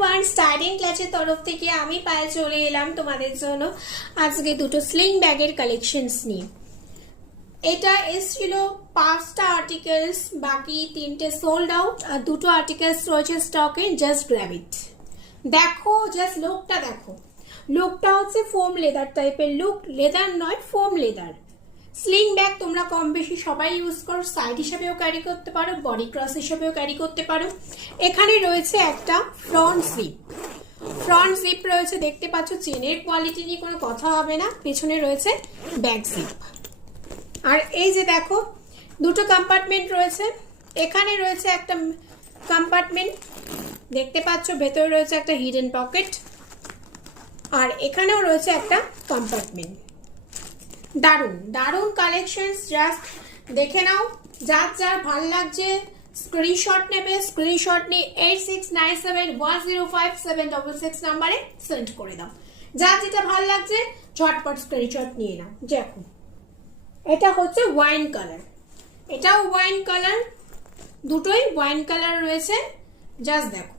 Everyone, styling ক্লাসের তরফ থেকে আমি পায়ে চলে এলাম তোমাদের জন্য আজকে দুটো স্লিং ব্যাগের কালেকশনস নিয়ে। এটা এসেছিল 5টা আর্টিকেলস, বাকি 3টে সোল্ড আউট আর দুটো আর্টিকেলস রয়েছে স্টকে। জাস্ট গ্র্যাব ইট। দেখো, জাস্ট লুকটা দেখো। লুকটা হচ্ছে ফোম লেদার টাইপের লুক, লেদার নয়, ফোম লেদার। স্লিং ব্যাগ তোমরা কম বেশি সবাই ইউজ করো, সাইড হিসাবেও ক্যারি করতে পারো, বডি ক্রস হিসাবেও ক্যারি করতে পারো। এখানে রয়েছে একটা ফ্রন্ট জিপ রয়েছে, দেখতে পাচ্ছ। চেনের কোয়ালিটি নিয়ে কোনো কথা হবে না। পেছনে রয়েছে ব্যাক জিপ। আর এই যে দেখো, দুটো কম্পার্টমেন্ট রয়েছে। এখানে রয়েছে একটা কম্পার্টমেন্ট, দেখতে পাচ্ছ। ভেতরে রয়েছে একটা হিডেন পকেট, আর এখানেও রয়েছে একটা কম্পার্টমেন্ট। দারুন দারুন কালেকশন, জাস্ট দেখে নাও। যার যার ভাল লাগছে স্ক্রিনশট নেবে, স্ক্রিনশট নিয়ে 8697105766 নাম্বারে সেন্ড করে দাও। যার যেটা ভাল লাগছে ঝটপট স্ক্রিনশট নিয়ে নাও। দেখো, এটা হচ্ছে ওয়াইন কালার, এটাও ওয়াইন কালার, দুটোই ওয়াইন কালার রয়েছে। জাস্ট দেখো।